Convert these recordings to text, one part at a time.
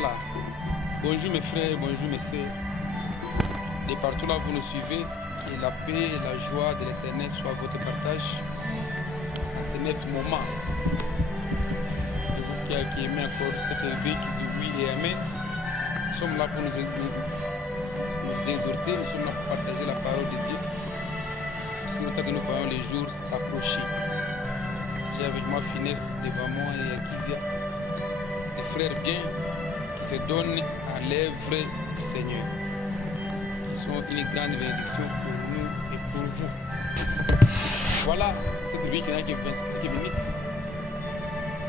Voilà. Bonjour mes frères, bonjour mes sœurs. De partout là vous nous suivez, que la paix et la joie de l'Éternel soient votre partage à ce net moment. Et vous qui aimez encore cette rubrique qui dit oui et amen, nous sommes là pour nous exhorter, nous sommes là pour partager la parole de Dieu. C'est le temps que nous voyons les jours s'approcher. J'ai avec moi Finesse devant moi et Akidia, des frères bien qui se donnent à l'œuvre du Seigneur. Ils sont une grande bénédiction pour nous et pour vous. Voilà, cette rubrique qui n'a que 25 minutes.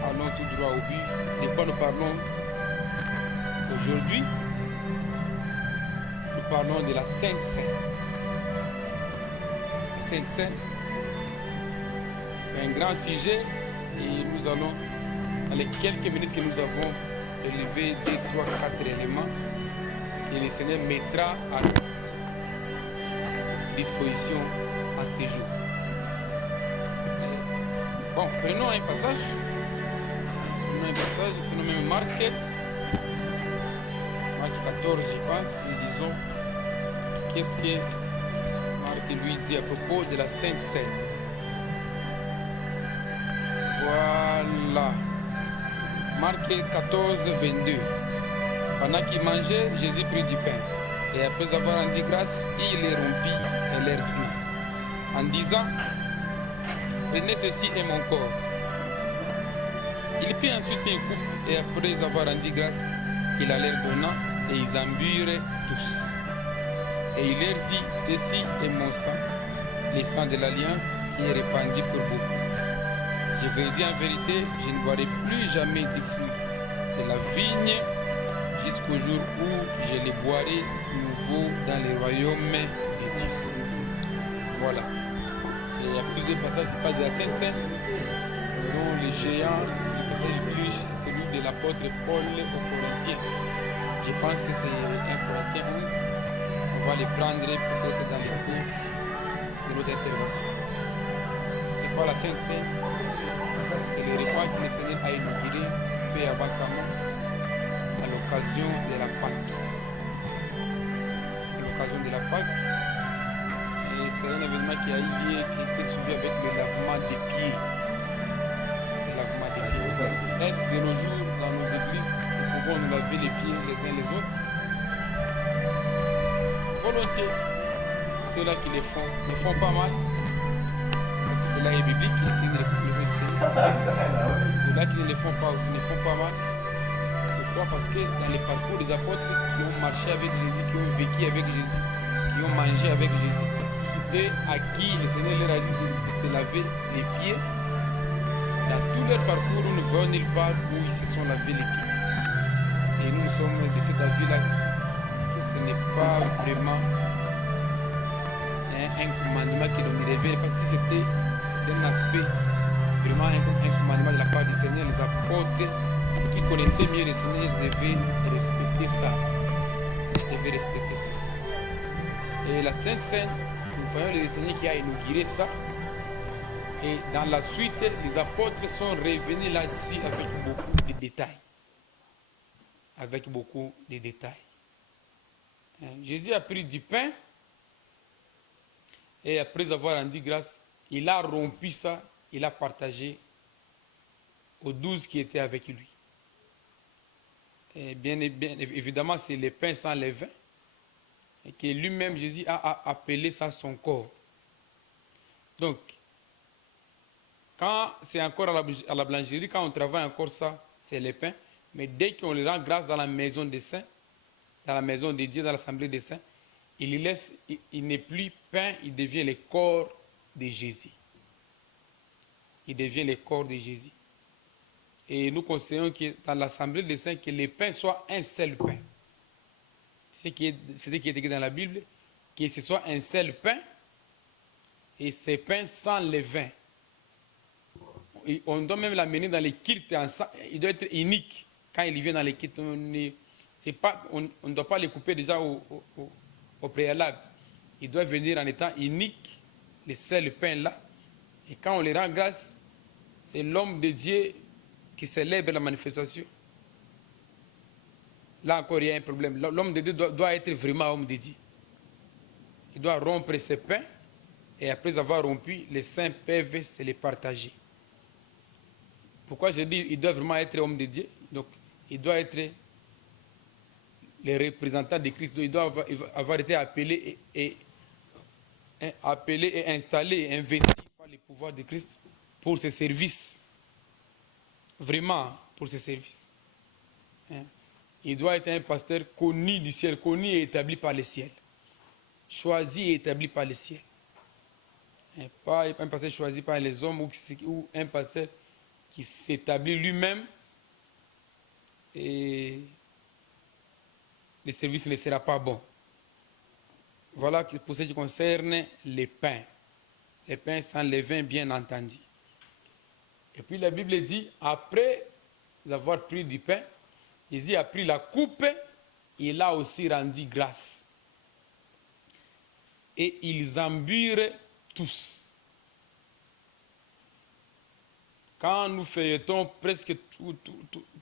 Allons tout droit au but. De quoi nous parlons aujourd'hui? Nous parlons de la Sainte Seine. La Sainte Seine, c'est un grand sujet et nous allons, dans les quelques minutes que nous avons, élever 2, 3, 4 éléments que le Seigneur mettra à disposition à ce jour. Bon, prenons un passage. Prenons même Marc 14, je pense, et disons qu'est-ce que Marc lui dit à propos de la Sainte Seine. Voilà. Marc 14, 22. Pendant qu'il mangeait, Jésus prit du pain. Et après avoir rendu grâce, il les rompit et les prit. En disant, prenez ceci est mon corps. Il prit ensuite une coupe et après avoir rendu grâce, il la leur donna et ils en burent tous. Et il leur dit, ceci est mon sang, le sang de l'alliance qui est répandu pour beaucoup. Je vous dis en vérité, je ne boirai plus jamais du fruit de la vigne jusqu'au jour où je les boirai nouveau dans le royaume de Dieu. Voilà. Et il y a plusieurs passages qui parlent de la Sainte Seine, dont le géant, le passage le plus riche, c'est celui de l'apôtre Paul aux Corinthiens. Je pense que c'est 1 Corinthiens 11. On va les prendre peut-être dans les cours de notre intervention. C'est quoi la Sainte Seine? C'est le repas que le Seigneur a inauguré peu avant sa mort à l'occasion de la Pâque. À l'occasion de la Pâque, et c'est un événement qui a eu lieu, qui s'est suivi avec le lavement des pieds. Le lavement des pieds. Est-ce de nos jours, dans nos églises, nous pouvons nous laver les pieds les uns les autres? Volontiers. Ceux-là qui les font ne font pas mal. Parce que cela est biblique, et c'est une recommandation du Seigneur. Ceux-là qui ne les font pas aussi ne font pas mal. Pourquoi? Parce que dans les parcours des apôtres qui ont marché avec Jésus, qui ont vécu avec Jésus, qui ont mangé avec Jésus, et à qui le Seigneur leur a dit de se laver les pieds, dans tout leur parcours, nous ne voyons nulle part où ils se sont lavés les pieds. Et nous sommes de cet avis-là que ce n'est pas vraiment un commandement qui nous révèle, parce que si c'était d'un aspect vraiment un commandement de la part du Seigneur, les apôtres qui connaissaient mieux le Seigneur devaient respecter ça. Et la Sainte Seine, nous voyons le Seigneur qui a inauguré ça. Et dans la suite, les apôtres sont revenus là-dessus avec beaucoup de détails. Jésus a pris du pain et après avoir rendu grâce, il a rompu ça, il a partagé aux 12 qui étaient avec lui. Et bien évidemment, c'est le pain sans levain, et que lui-même, Jésus, a appelé ça son corps. Donc, quand c'est encore à la boulangerie, quand on travaille encore ça, c'est le pain. Mais dès qu'on le rend grâce dans la maison des saints, dans la maison de Dieu, dans l'assemblée des saints, il n'est plus pain, il devient le corps de Jésus. Il devient le corps de Jésus. Et nous conseillons que dans l'assemblée des saints, que le pain soit un seul pain. C'est ce qui est écrit dans la Bible, que ce soit un seul pain, et ce pain sans levain. On doit même l'amener dans les cultes, il doit être unique. Quand il vient dans les cultes, on ne doit pas les couper déjà au préalable. Il doit venir en étant unique, le seul pain là. Et quand on les rend grâce, c'est l'homme de Dieu qui célèbre la manifestation. là encore, il y a un problème. L'homme de Dieu doit être vraiment homme de Dieu. Il doit rompre ses pains, et après avoir rompu, les saints peuvent se les partager. Pourquoi je dis qu'il doit vraiment être homme de Dieu? Donc, il doit être les représentants de Christ. Il doit avoir été appelé et installé et investi par le pouvoir de Christ pour ses services. Vraiment, pour ses services. Il doit être un pasteur connu du ciel, connu et établi par le ciel. Choisi et établi par le ciel. Pas un pasteur choisi par les hommes ou un pasteur qui s'établit lui-même et le service ne sera pas bon. Voilà pour ce qui concerne les pains. Les pains sans levain, bien entendu. Et puis la Bible dit, après avoir pris du pain, Jésus a pris la coupe et il a aussi rendu grâce. Et ils en burent tous. Quand nous feuilletons presque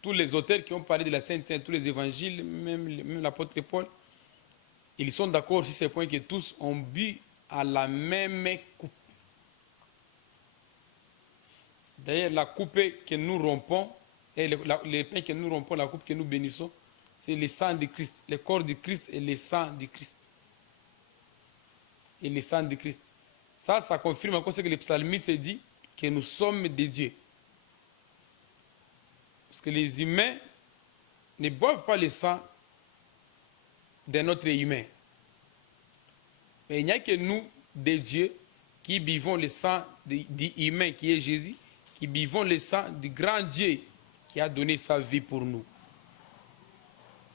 tous les auteurs qui ont parlé de la Sainte Seine, tous les évangiles, même l'apôtre Paul, ils sont d'accord sur ce point que tous ont bu à la même coupe. D'ailleurs, la coupe que nous rompons, et le pain que nous rompons, la coupe que nous bénissons, c'est le sang de Christ, le corps de Christ et le sang du Christ. Et le sang de Christ. Ça confirme encore ce que le psalmiste dit, que nous sommes des dieux. Parce que les humains ne boivent pas le sang d'un autre humain. Mais il n'y a que nous, des dieux, qui buvons le sang du humain qui est Jésus, qui buvons le sang du grand Dieu qui a donné sa vie pour nous.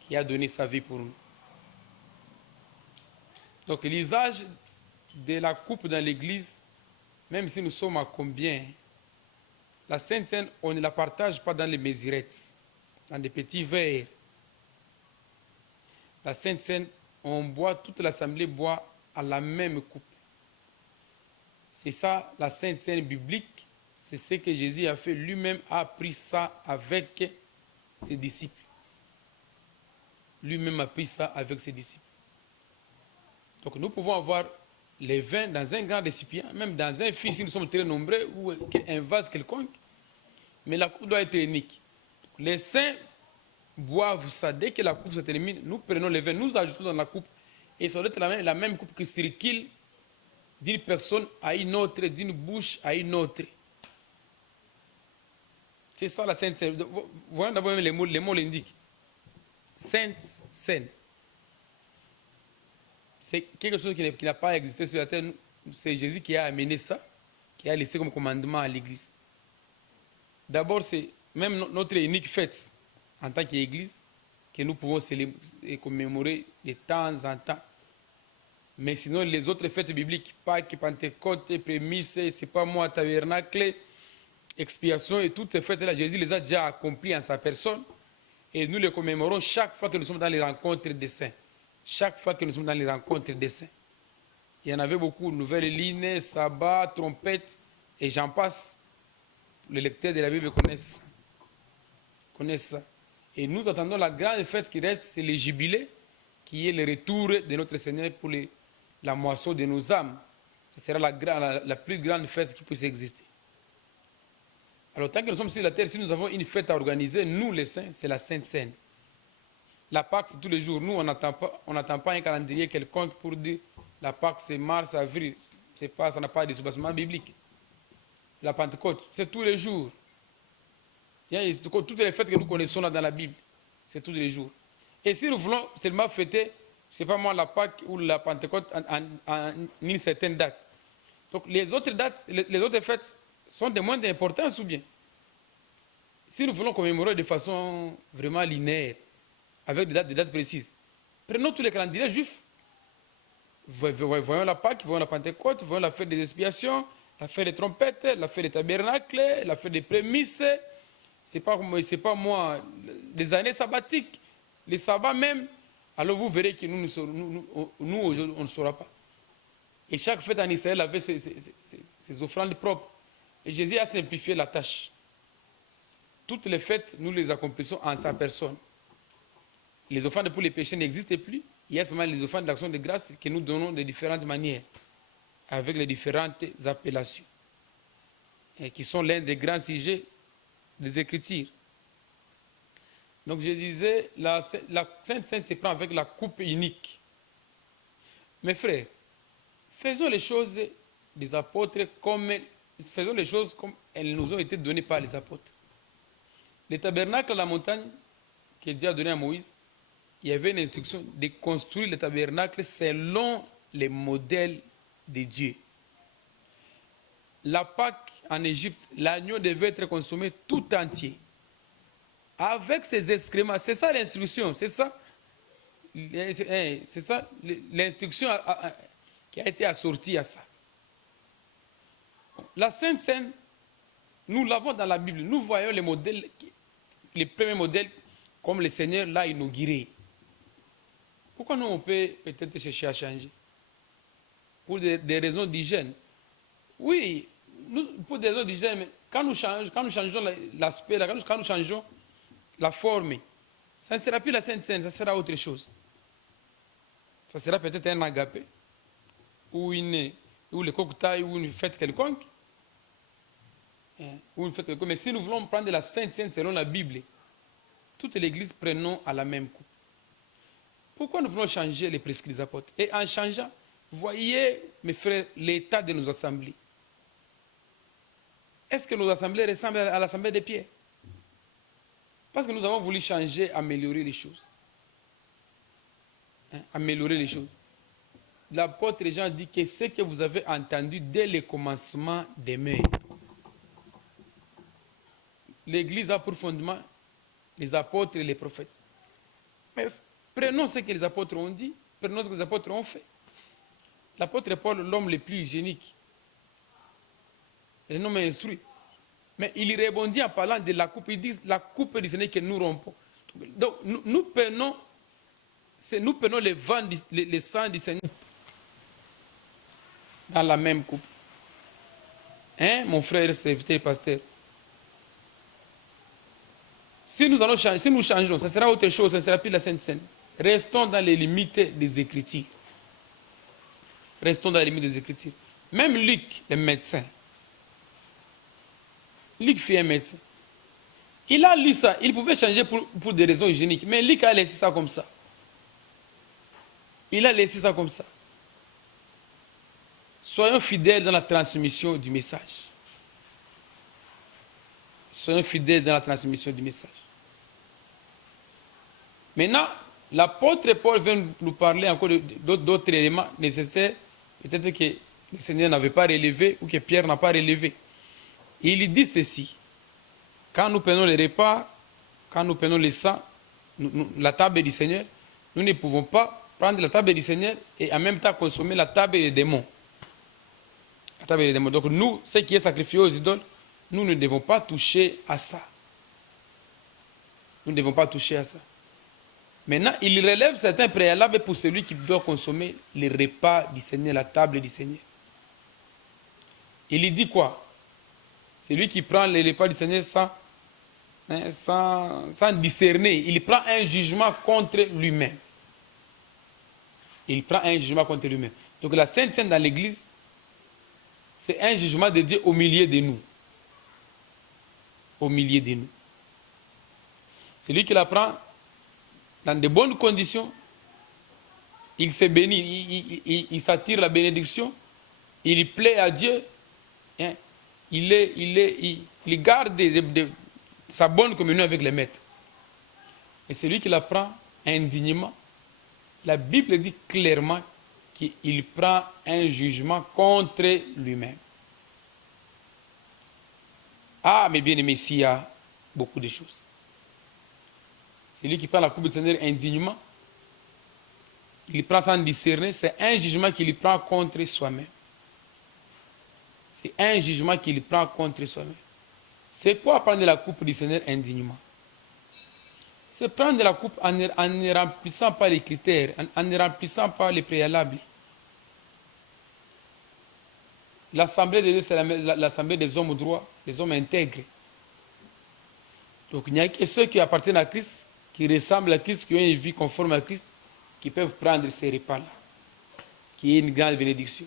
Qui a donné sa vie pour nous. Donc l'usage de la coupe dans l'église, même si nous sommes à combien, la Sainte Seine, on ne la partage pas dans les mesurettes, dans des petits verres. La Sainte Seine, on boit, toute l'assemblée boit à la même coupe. C'est ça, la Sainte Seine biblique, c'est ce que Jésus a fait. Lui-même a pris ça avec ses disciples. Lui-même a pris ça avec ses disciples. Donc nous pouvons avoir les vins dans un grand récipient, même dans un fils si nous sommes très nombreux, ou un vase quelconque, mais la coupe doit être unique. Les saints boivent ça. Dès que la coupe se termine, nous prenons les vins, nous ajoutons dans la coupe, et ça doit être la même coupe qui circule d'une personne à une autre, d'une bouche à une autre. C'est ça la Sainte Seine. Voyons d'abord les mots l'indiquent. Sainte Seine. C'est quelque chose qui n'a pas existé sur la terre. C'est Jésus qui a amené ça, qui a laissé comme commandement à l'Église. D'abord, c'est même notre unique fête en tant qu'Église que nous pouvons célébrer et commémorer de temps en temps. Mais sinon, les autres fêtes bibliques, Pâques, Pentecôte, Prémices, c'est pas moi, Tabernacle, Expiation et toutes ces fêtes-là, Jésus les a déjà accomplies en sa personne. Et nous les commémorons chaque fois que nous sommes dans les rencontres des saints. Chaque fois que nous sommes dans les rencontres des saints. Il y en avait beaucoup, nouvelles lignes, sabbat, trompette, et j'en passe. Les lecteurs de la Bible connaissent ça. Et nous attendons la grande fête qui reste, c'est le jubilé, qui est le retour de notre Seigneur pour la moisson de nos âmes. Ce sera la plus grande fête qui puisse exister. Alors, tant que nous sommes sur la terre, si nous avons une fête à organiser, nous les saints, c'est la Sainte Seine. La Pâque, c'est tous les jours. Nous, on n'attend pas un calendrier quelconque pour dire la Pâque, c'est mars, avril. Ça n'a pas de soubassement biblique. La Pentecôte, c'est tous les jours. Toutes les fêtes que nous connaissons là dans la Bible, c'est tous les jours. Et si nous voulons seulement fêter, c'est pas moi la Pâque ou la Pentecôte en une certaine date. Donc les autres dates, les autres fêtes sont de moindre importance ou bien. Si nous voulons commémorer de façon vraiment linéaire, avec des dates précises, prenons tous les calendriers juifs. Voyons la Pâque, voyons la Pentecôte, voyons la fête des expiations, la fête des trompettes, la fête des tabernacles, la fête des prémices. C'est pas moi, les années sabbatiques, les sabbats même. Alors vous verrez que nous aujourd'hui, on ne saura pas. Et chaque fête en Israël avait ses offrandes propres. Et Jésus a simplifié la tâche. Toutes les fêtes, nous les accomplissons en sa personne. les offrandes pour les péchés n'existent plus. Il y a seulement les offrandes d'action de grâce que nous donnons de différentes manières, avec les différentes appellations, et qui sont l'un des grands sujets des Écritures. Donc je disais, la Sainte Seine se prend avec la coupe unique. Mes frères, faisons les choses des apôtres faisons les choses comme elles nous ont été données par les apôtres. Le tabernacle à la montagne, que Dieu a donné à Moïse, il y avait une instruction de construire le tabernacle selon les modèles de Dieu. La Pâque en Égypte, l'agneau devait être consommé tout entier, avec ses excréments. C'est ça l'instruction, c'est ça l'instruction qui a été assortie à ça. La Sainte Seine, nous l'avons dans la Bible. Nous voyons les modèles, les premiers modèles comme le Seigneur l'a inauguré. Pourquoi nous on peut peut-être chercher à changer? Pour des raisons d'hygiène. Oui, pour des raisons d'hygiène, mais quand nous changeons l'aspect, quand nous changeons la forme, ça ne sera plus la Sainte Seine, ça sera autre chose. Ça sera peut-être un agapé, ou le cocktail, ou une fête quelconque. Mais si nous voulons prendre la Sainte Seine selon la Bible, toute l'Église prenons à la même coupe. Pourquoi nous voulons changer les prescrits des apôtres? Et en changeant, voyez, mes frères, l'état de nos assemblées. Est-ce que nos assemblées ressemblent à l'assemblée de Pierre? Parce que nous avons voulu changer, améliorer les choses. Améliorer les choses. L'apôtre Jean dit que ce que vous avez entendu dès le commencement demeure. L'Église a pour fondement les apôtres et les prophètes. Mais prenons ce que les apôtres ont dit, prenons ce que les apôtres ont fait. L'apôtre Paul, l'homme le plus hygiénique, un homme instruit. Mais il répondit en parlant de la coupe. Il dit la coupe du Seigneur que nous rompons. Donc nous prenons le sang du Seigneur dans la même coupe. Hein, mon frère, serviteur, pasteur? Si nous allons changer, si nous changeons, ça sera autre chose, ça ne sera plus la Sainte Seine. Restons dans les limites des Écritures. Restons dans les limites des Écritures. Même Luc, le médecin. Luc fut un médecin. Il a lu ça, il pouvait changer pour des raisons hygiéniques, mais Luc a laissé ça comme ça. Il a laissé ça comme ça. Soyons fidèles dans la transmission du message. Soyons fidèles dans la transmission du message. Maintenant, l'apôtre Paul vient nous parler encore d'autres éléments nécessaires. Peut-être que le Seigneur n'avait pas relevé ou que Pierre n'a pas relevé. Il dit ceci. Quand nous prenons les repas, quand nous prenons le sang, la table du Seigneur, nous ne pouvons pas prendre la table du Seigneur et en même temps consommer la table des démons. La table des démons. Donc nous, ce qui est sacrifié aux idoles, nous ne devons pas toucher à ça. Nous ne devons pas toucher à ça. Maintenant, il relève certains préalables pour celui qui doit consommer les repas du Seigneur, la table du Seigneur. Il dit quoi? C'est lui qui prend les repas du Seigneur sans discerner. Il prend un jugement contre lui-même. Il prend un jugement contre lui-même. Donc la Sainte Seine dans l'Église, c'est un jugement de Dieu au milieu de nous. Au milieu de nous. C'est lui qui la prend dans de bonnes conditions. Il se bénit, il s'attire la bénédiction, il plaît à Dieu, hein. Il garde sa bonne communion avec les maîtres. Et c'est lui qui la prend indignement. La Bible dit clairement qu'il prend un jugement contre lui-même. Ah, mais bien aimé, s'il y a beaucoup de choses. C'est lui qui prend la coupe du Seigneur indignement. Il prend sans discerner. C'est un jugement qu'il prend contre soi-même. C'est un jugement qu'il prend contre soi-même. C'est quoi prendre la coupe du Seigneur indignement? C'est prendre la coupe en ne remplissant pas les critères, en ne remplissant pas les préalables. L'Assemblée de Dieu, c'est l'Assemblée des hommes droits, des hommes intègres. Donc il n'y a que ceux qui appartiennent à Christ qui ressemblent à Christ, qui ont une vie conforme à Christ, qui peuvent prendre ces repas-là, qui est une grande bénédiction.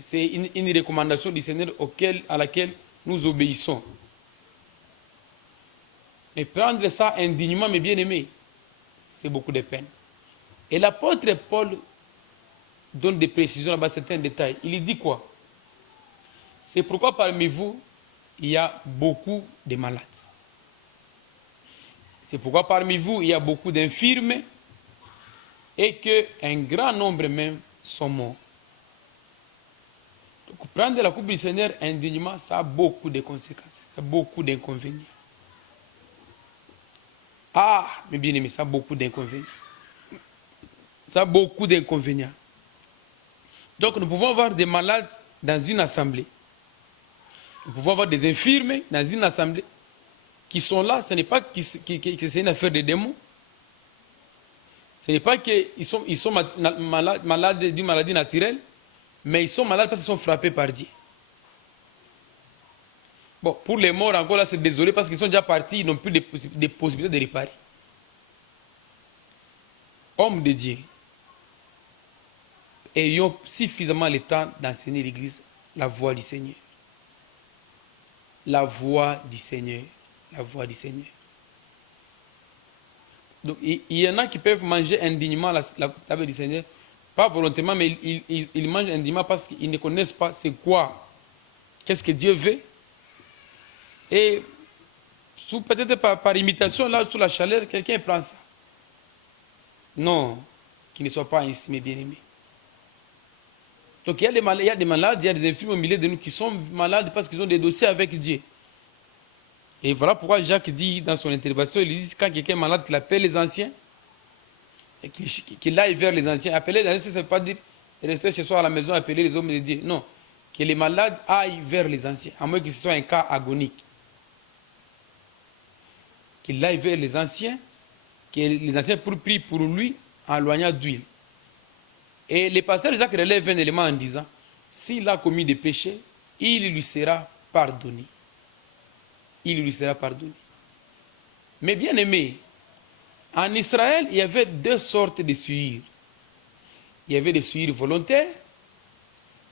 C'est une recommandation du Seigneur à laquelle nous obéissons. Mais prendre ça indignement, mes bien-aimés, c'est beaucoup de peine. Et l'apôtre Paul donne des précisions là-bas, certains détails. Il dit quoi? C'est pourquoi parmi vous, il y a beaucoup de malades. C'est pourquoi parmi vous, il y a beaucoup d'infirmes et qu'un grand nombre même sont morts. Donc, prendre la coupe du Seigneur indignement, ça a beaucoup de conséquences, ça a beaucoup d'inconvénients. Ah, mes bien-aimés, ça a beaucoup d'inconvénients. Ça a beaucoup d'inconvénients. Donc, nous pouvons avoir des malades dans une assemblée. Nous pouvons avoir des infirmes dans une assemblée qui sont là. Ce n'est pas que c'est une affaire de démons. Ce n'est pas qu'ils sont malades d'une maladie naturelle, mais ils sont malades parce qu'ils sont frappés par Dieu. Bon, pour les morts, encore là, c'est désolé parce qu'ils sont déjà partis, ils n'ont plus de possibilités de réparer. Hommes de Dieu, ayons suffisamment le temps d'enseigner l'Église la voix du Seigneur. La voix du Seigneur. La voix du Seigneur. Donc, il y en a qui peuvent manger indignement la table du Seigneur, pas volontairement, mais ils mangent indignement parce qu'ils ne connaissent pas c'est quoi, qu'est-ce que Dieu veut. Et peut-être par imitation, là, sous la chaleur, quelqu'un prend ça. Non, qu'il ne soit pas ainsi, mes bien-aimés. Donc il y a des malades, il y a des infirmes au milieu de nous qui sont malades parce qu'ils ont des dossiers avec Dieu. Et voilà pourquoi Jacques dit dans son intervention, il dit quand quelqu'un est malade, qu'il appelle les anciens, et qu'il aille vers les anciens. Appeler les anciens, ça ne veut pas dire rester chez soi à la maison, appeler les hommes de Dieu. Non, que les malades aillent vers les anciens, à moins que ce soit un cas agonique. Qu'il aille vers les anciens, que les anciens prient pour lui en loignant d'huile. Et le pasteur Jacques relève un élément en disant, s'il a commis des péchés, il lui sera pardonné. Il lui sera pardonné. Mais bien aimé, en Israël, il y avait deux sortes de souillures. Il y avait des souillures volontaires,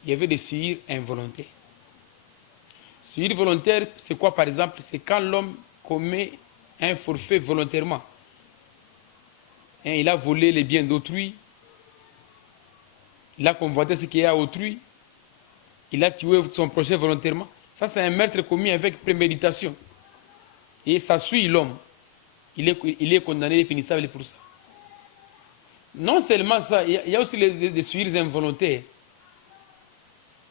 il y avait des souillures involontaires. Souillure volontaire, c'est quoi par exemple? C'est quand l'homme commet un forfait volontairement. Il a volé les biens d'autrui, il a convoité ce qu'il y a à autrui, il a tué son prochain volontairement. Ça, c'est un meurtre commis avec préméditation. Et ça suit l'homme. Il est condamné et punissable pour ça. Non seulement ça, il y a aussi des souillures involontaires.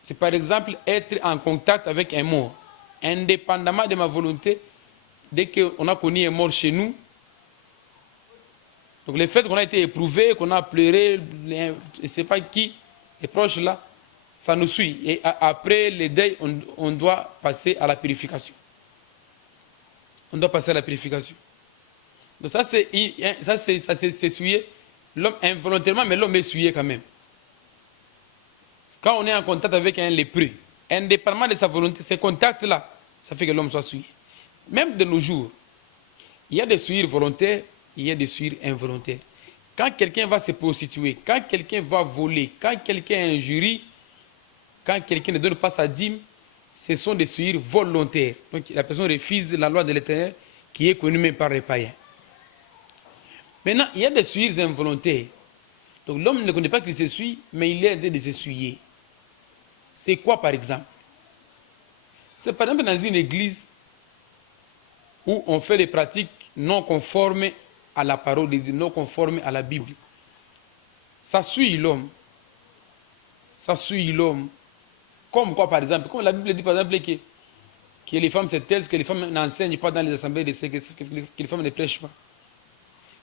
C'est par exemple être en contact avec un mort. Indépendamment de ma volonté, dès qu'on a connu un mort chez nous, donc le fait qu'on a été éprouvé, qu'on a pleuré, je ne sais pas qui, les proches là, ça nous suit. Et après le deuil, on doit passer à la purification. On doit passer à la purification. Donc ça c'est souillé. L'homme involontairement, mais l'homme est souillé quand même. Quand on est en contact avec un lépreux, indépendamment de sa volonté, ces contacts-là, ça fait que l'homme soit souillé. Même de nos jours, il y a des souillures volontaires, il y a des souillures involontaires. Quand quelqu'un va se prostituer, quand quelqu'un va voler, quand quelqu'un injurie, quand quelqu'un ne donne pas sa dîme, ce sont des souillures volontaires. Donc la personne refuse la loi de l'Éternel qui est connue même par les païens. Maintenant, il y a des souillures involontaires. Donc l'homme ne connaît pas qu'il s'essuie, mais il est en train de s'essuyer. C'est quoi par exemple? C'est par exemple dans une église où on fait des pratiques non conformes à la parole de Dieu, non conformes à la Bible. Ça suit l'homme. Ça suit l'homme. Comme quoi par exemple? Comme la Bible dit par exemple que les femmes se taisent, que les femmes n'enseignent pas dans les assemblées, que les femmes ne prêchent pas.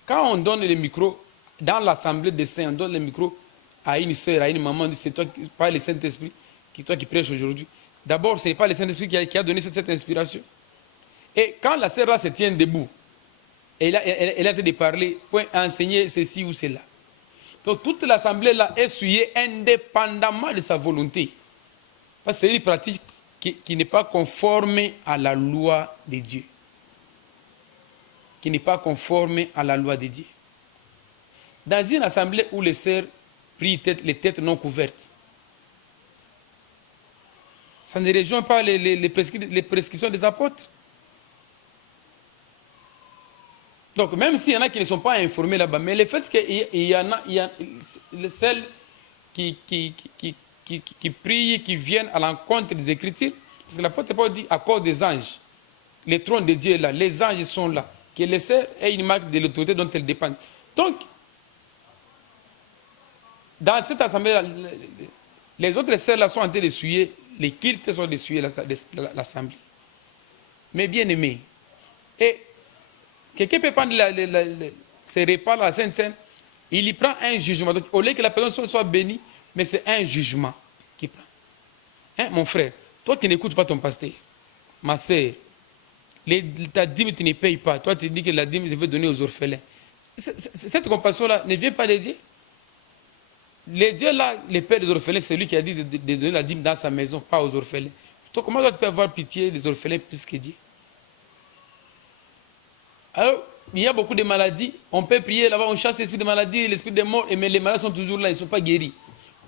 Quand on donne le micro, dans l'assemblée des saints, on donne le micro à une soeur, à une maman, on dit c'est toi, pas le Saint-Esprit, toi qui prêches aujourd'hui. D'abord, ce n'est pas le Saint-Esprit qui a donné cette inspiration. Et quand la sœur là se tient debout, elle est en train de parler, pour enseigner ceci ou cela. Donc toute l'assemblée là est souillée indépendamment de sa volonté. Parce que c'est une pratique qui n'est pas conforme à la loi de Dieu. qui n'est pas conforme à la loi de Dieu. Dans une assemblée où les sœurs prient les têtes non couvertes, ça ne rejoint pas les prescriptions des apôtres. Donc, même s'il y en a qui ne sont pas informés là-bas, mais le fait qu'il y en a, celles qui prient, qui viennent à l'encontre des Écritures, parce que l'apôtre Paul dit à cause des anges, le trône de Dieu est là, les anges sont là, que les sœurs aient une marque de l'autorité dont elles dépendent. Donc, dans cette assemblée, les autres sœurs là sont en train d'essuyer, les cultes sont d'essuyer l'assemblée. Mais bien aimé, et quelqu'un peut prendre ces repas dans la Sainte Seine, il y prend un jugement. Donc, au lieu que la personne soit bénie, mais c'est un jugement qu'il prend. Hein, mon frère, toi qui n'écoutes pas ton pasteur, ma soeur, ta dîme, tu ne payes pas. Toi, tu dis que la dîme, je veux donner aux orphelins. Cette compassion-là ne vient pas de Dieu. Le Dieu là, le père des orphelins, c'est lui qui a dit de donner la dîme dans sa maison, pas aux orphelins. Toi, comment tu peux avoir pitié des orphelins plus que Dieu? Alors, il y a beaucoup de maladies. On peut prier là-bas, on chasse l'esprit de maladie, l'esprit de mort, mais les malades sont toujours là, ils ne sont pas guéris.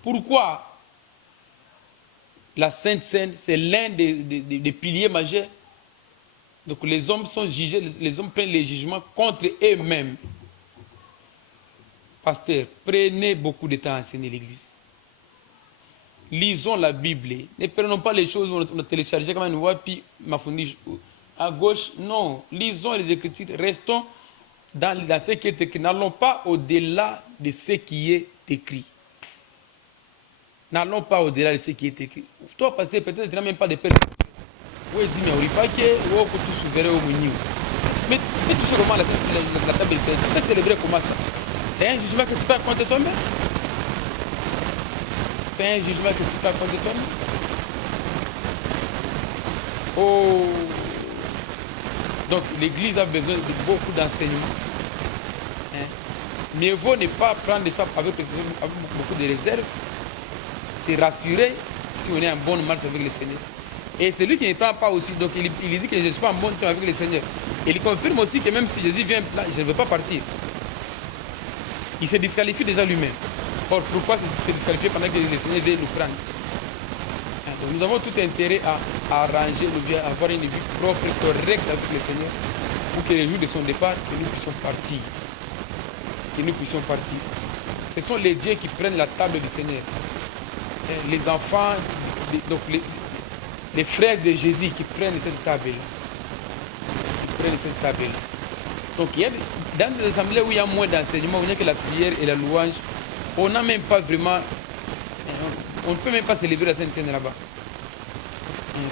Pourquoi? La Sainte Seine, c'est l'un des piliers majeurs. Donc les hommes sont jugés, les hommes prennent les jugements contre eux-mêmes. Pasteur, prenez beaucoup de temps à enseigner l'Église. Lisons la Bible. Ne prenons pas les choses où on a téléchargé comme un wapi, mafoundi à gauche. Non, lisons les Écritures. Restons dans ce qui est écrit. N'allons pas au-delà de ce qui est écrit. N'allons pas au-delà de ce qui est écrit. Toi, pasteur, peut-être tu n'as même pas de personne. Oui, dis, mais on ne pas que tu souverain au menu. Mais tu sais comment la table est. Tu peux célébrer comment ça? C'est un jugement que tu peux raconter toi-même. C'est un jugement que tu peux raconter toi-même. Oh. Donc l'Église a besoin de beaucoup d'enseignements. Hein? Mieux vaut ne pas prendre ça avec beaucoup de réserve. C'est rassurer si on est en bonne marche avec le Seigneur. Et celui qui ne prend pas aussi, donc il dit que je ne suis pas en bonne temps avec le Seigneur. Et il confirme aussi que même si Jésus vient là, je ne veux pas partir. Il se disqualifie déjà lui-même. Or, pourquoi se disqualifier pendant que le Seigneur vient nous prendre? Donc, nous avons tout intérêt à arranger nos vies, à avoir une vie propre, correcte avec le Seigneur, pour que le jour de son départ, que nous puissions partir. Que nous puissions partir. Ce sont les dieux qui prennent la table du Seigneur. Les enfants, donc les frères de Jésus qui prennent cette table-là. Qui prennent cette table-là. Donc, il y a dans des assemblées où il y a moins d'enseignement, où il n'y a que la prière et la louange, on n'a même pas vraiment. On ne peut même pas célébrer la Sainte Seine là-bas.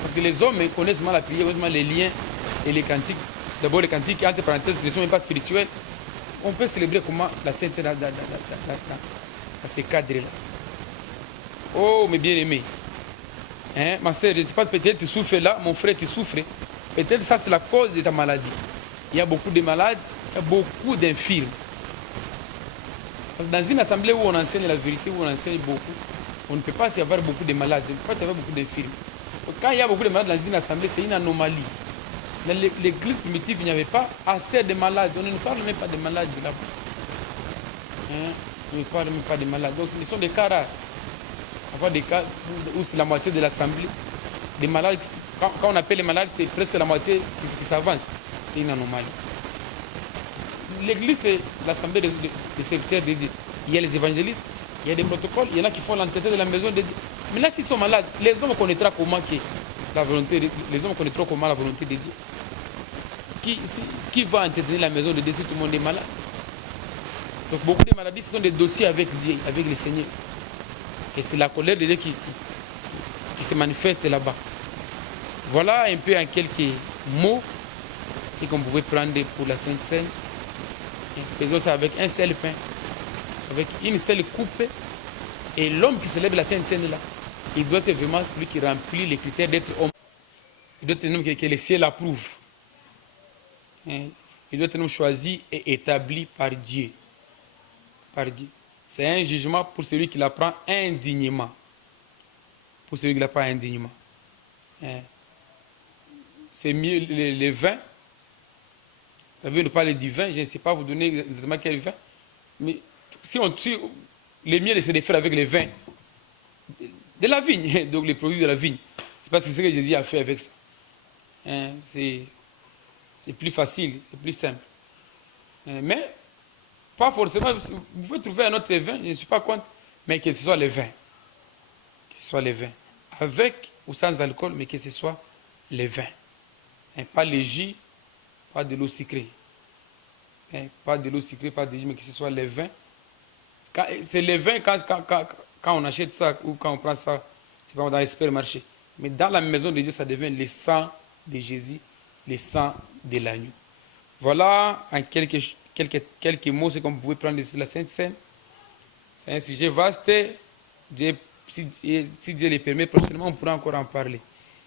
Parce que les hommes connaissent seulement la prière, seulement les liens et les cantiques. D'abord, les cantiques, entre parenthèses, qui ne sont même pas spirituels. On peut célébrer comment la Sainte Seine dans ces cadres-là. Oh, mes bien-aimés. Hein, ma soeur, je ne sais pas, peut-être tu souffres là, mon frère, tu souffres. Peut-être ça, c'est la cause de ta maladie. Il y a beaucoup de malades, il y a beaucoup d'infirmes. Dans une assemblée où on enseigne la vérité, où on enseigne beaucoup, on ne peut pas y avoir beaucoup de malades, on ne peut pas y avoir beaucoup d'infirmes. Quand il y a beaucoup de malades dans une assemblée, c'est une anomalie. Dans l'église primitive, il n'y avait pas assez de malades. On ne parle même pas de malades là-bas. Hein? On ne parle même pas de malades. Donc, ce sont des cas rares. Avoir des cas où c'est la moitié de l'assemblée. Des malades, quand on appelle les malades, c'est presque la moitié qui s'avance. C'est une anomalie. L'église, c'est l'assemblée des serviteurs de Dieu. Il y a les évangélistes, il y a des protocoles, il y en a qui font l'entretien de la maison de Dieu. Mais là, s'ils sont malades, les hommes connaîtront comment la volonté de, les hommes connaîtront comment la volonté de Dieu. Qui va entretenir la maison de Dieu si tout le monde est malade? Donc beaucoup de maladies, ce sont des dossiers avec Dieu, avec le Seigneur. Et c'est la colère de Dieu qui se manifeste là-bas. Voilà un peu en quelques mots ce qu'on pouvait prendre pour la Sainte Seine. Et faisons ça avec un seul pain, avec une seule coupe. Et l'homme qui célèbre la Sainte Seine là, il doit être vraiment celui qui remplit les critères d'être homme. Il doit être un homme que le ciel approuve. Il doit être un homme choisi et établi par Dieu. Par Dieu. C'est un jugement pour celui qui l'apprend indignement. Pour celui qui l'apprend indignement. C'est mieux le vin. Vous avez nous parler du vin, je ne sais pas vous donner exactement quel vin. Mais si les miels, c'est de faire avec les vins de la vigne, donc les produits de la vigne. C'est parce que c'est ce que Jésus a fait avec ça. Hein, c'est plus facile, c'est plus simple. Mais, pas forcément, vous pouvez trouver un autre vin, je ne suis pas contre, mais que ce soit les vins. Que ce soit les vins. Avec ou sans alcool, mais que ce soit les vins. Hein, pas les jus, pas de l'eau sucrée. Hein, pas de l'eau sucrée, pas de jus, mais que ce soit les vins. C'est les vins quand on achète ça ou quand on prend ça, c'est pas dans les supermarchés. Mais dans la maison de Dieu, ça devient le sang de Jésus, le sang de l'agneau. Voilà en quelques mots ce qu'on pouvait prendre sur la Sainte Seine. C'est un sujet vaste. Si Dieu le permet, prochainement, on pourra encore en parler.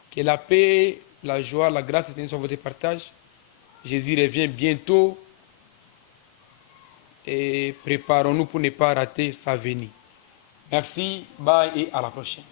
Que la paix, la joie, la grâce sur votre partage. Jésus revient bientôt. Et préparons-nous pour ne pas rater sa venue. Merci, bye et à la prochaine.